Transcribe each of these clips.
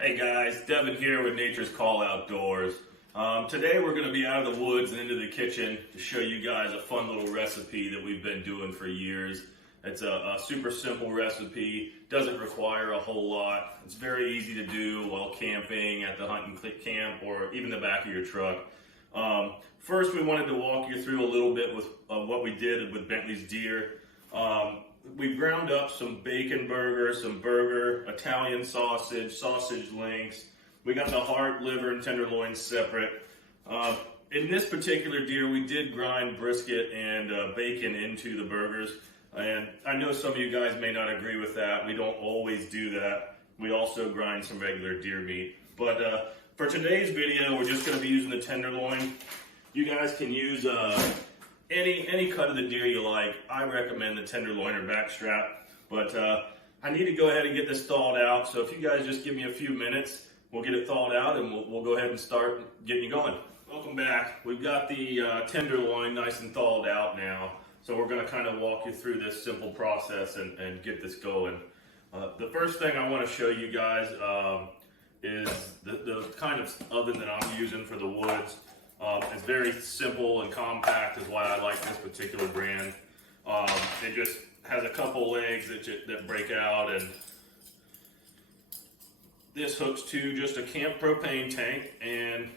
Hey guys, Devin here with Nature's Call Outdoors. Today we're going to be out of the woods and into the kitchen to show you guys a fun little recipe that we've been doing for years. It's a super simple recipe, doesn't require a whole lot. It's very easy to do while camping, at the hunting camp, or even the back of your truck. First, we wanted to walk you through a little bit with what we did with Bentley's deer. We ground up some bacon burger, some burger, Italian sausage, sausage links. We got the heart, liver, and tenderloin separate. In this particular deer, we did grind brisket and bacon into the burgers. And I know some of you guys may not agree with that. We don't always do that. We also grind some regular deer meat. But for today's video, we're just going to be using the tenderloin. You guys can use any cut of the deer you like. I recommend the tenderloin or backstrap, but I need to go ahead and get this thawed out. So if you guys just give me a few minutes, we'll get it thawed out and we'll go ahead and start getting you going. Welcome back. We've got the tenderloin nice and thawed out now. So we're going to kind of walk you through this simple process and get this going. The first thing I want to show you guys is the kind of oven that I'm using for the woods. It's very simple and compact is why I like this particular brand. It just has a couple legs that break out, and this hooks to just a camp propane tank. And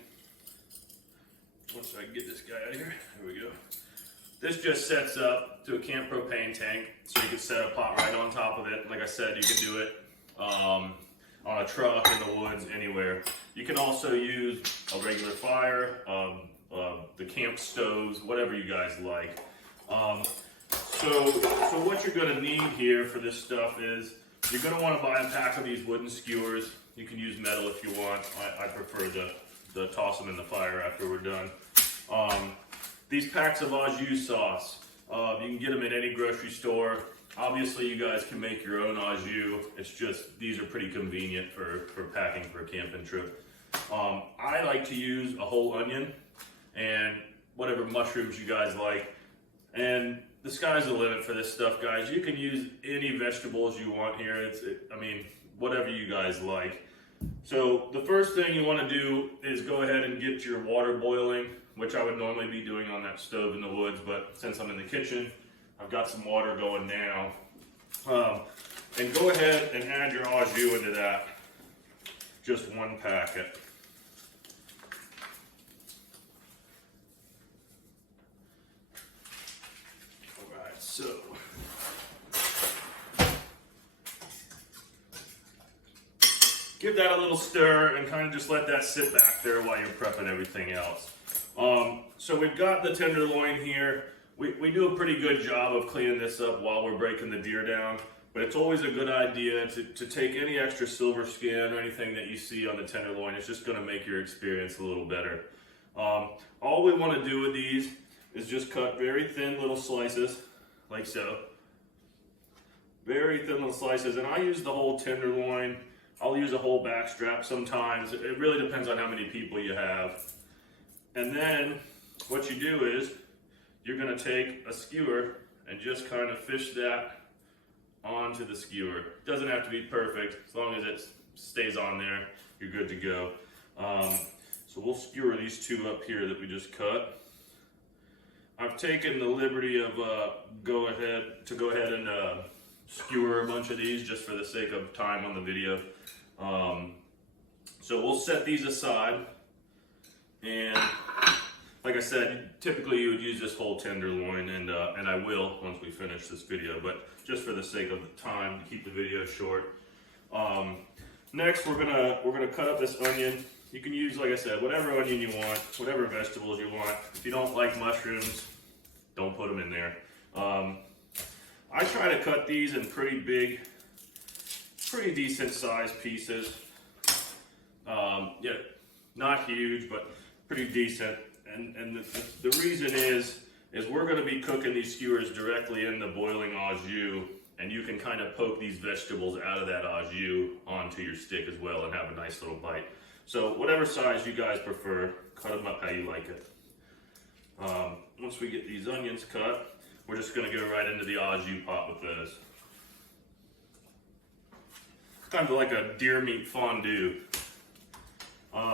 once I can get this guy out of here, there we go. This just sets up to a camp propane tank, so you can set a pot right on top of it. Like I said, you can do it on a truck, in the woods, anywhere. You can also use a regular fire, the camp stoves, whatever you guys like. So what you're going to need here for this stuff is you're going to want to buy a pack of these wooden skewers. You can use metal if you want. I prefer to toss them in the fire after we're done. These packs of au jus sauce, you can get them at any grocery store. Obviously, you guys can make your own au jus. It's just, these are pretty convenient for packing for a camping trip. I like to use a whole onion and whatever mushrooms you guys like. And the sky's the limit for this stuff, guys. You can use any vegetables you want here. I mean, whatever you guys like. So the first thing you want to do is go ahead and get your water boiling, which I would normally be doing on that stove in the woods, but since I'm in the kitchen, I've got some water going now. And go ahead and add your au jus into that. Just one packet. Alright, so give that a little stir and kind of just let that sit back there while you're prepping everything else. So we've got the tenderloin here. We do a pretty good job of cleaning this up while we're breaking the deer down, but it's always a good idea to take any extra silver skin or anything that you see on the tenderloin. It's just going to make your experience a little better. All we want to do with these is just cut very thin little slices, like so. Very thin little slices, and I use the whole tenderloin. I'll use a whole backstrap sometimes. It really depends on how many people you have. And then what you do is you're going to take a skewer and just kind of fish that onto the skewer. It doesn't have to be perfect. As long as it stays on there, you're good to go. So we'll skewer these two up here that we just cut. I've taken the liberty of go ahead and skewer a bunch of these just for the sake of time on the video. So we'll set these aside, and like I said, typically you would use this whole tenderloin, and I will once we finish this video, but just for the sake of the time to keep the video short. Next, we're gonna cut up this onion. You can use, like I said, whatever onion you want, whatever vegetables you want. If you don't like mushrooms, don't put them in there. I try to cut these in pretty big, pretty decent sized pieces. Yeah, not huge, but pretty decent. And the reason is we're going to be cooking these skewers directly in the boiling au jus, and you can kind of poke these vegetables out of that au jus onto your stick as well and have a nice little bite. So whatever size you guys prefer, cut them up how you like it. Once we get these onions cut, we're just going to go right into the au jus pot with those. kind of like a deer meat fondue.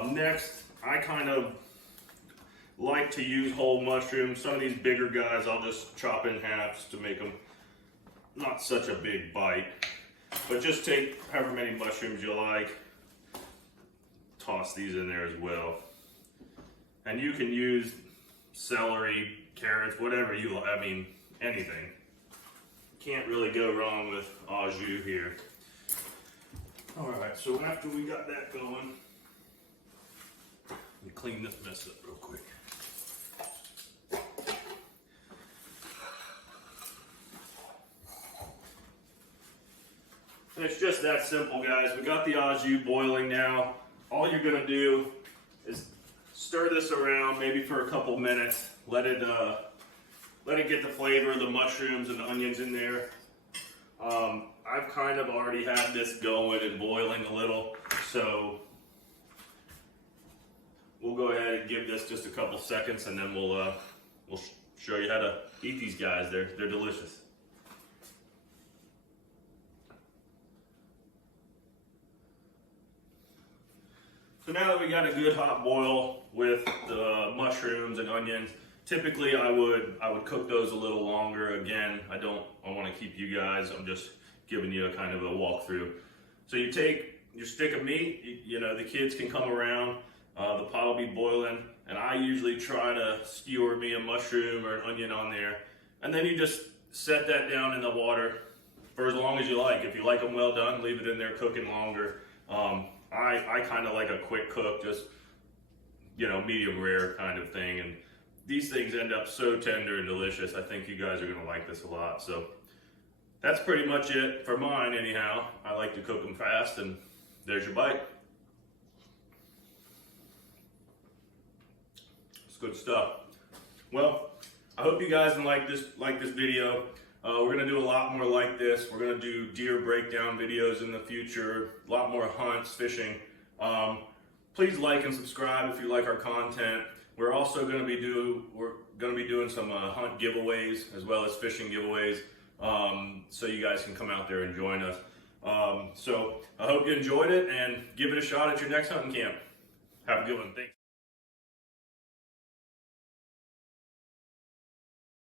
Next, I kind of like to use whole mushrooms. Some of these bigger guys I'll just chop in half just to make them not such a big bite. But just take however many mushrooms you like. Toss these in there as well. And you can use celery, carrots, whatever you like. I mean, anything. Can't really go wrong with au jus here. Alright, so after we got that going, let me clean this mess up real quick. And it's just that simple, guys. We got the au jus boiling now. All you're gonna do is stir this around maybe for a couple minutes. Let it get the flavor of the mushrooms and the onions in there. I've kind of already had this going and boiling a little, so we'll go ahead and give this just a couple seconds, and then we'll show you how to eat these guys. They're delicious. So now that we got a good hot boil with the mushrooms and onions, typically I would cook those a little longer. Again, I want to keep you guys, I'm just giving you a kind of a walkthrough. So you take your stick of meat, you know, the kids can come around, the pot will be boiling, and I usually try to skewer me a mushroom or an onion on there. And then you just set that down in the water for as long as you like. If you like them well done, leave it in there cooking longer. I kind of like a quick cook, just, you know, medium rare kind of thing. And these things end up so tender and delicious. I think you guys are going to like this a lot. So that's pretty much it for mine anyhow. I like to cook them fast, and there's your bite. It's good stuff. Well, I hope you guys like this video. We're going to do a lot more like this. We're going to do deer breakdown videos in the future, a lot more hunts, fishing. Please like and subscribe if you like our content. We're also going to be doing some hunt giveaways as well as fishing giveaways, so you guys can come out there and join us. So I hope you enjoyed it, and give it a shot at your next hunting camp. Have a good one. Thanks.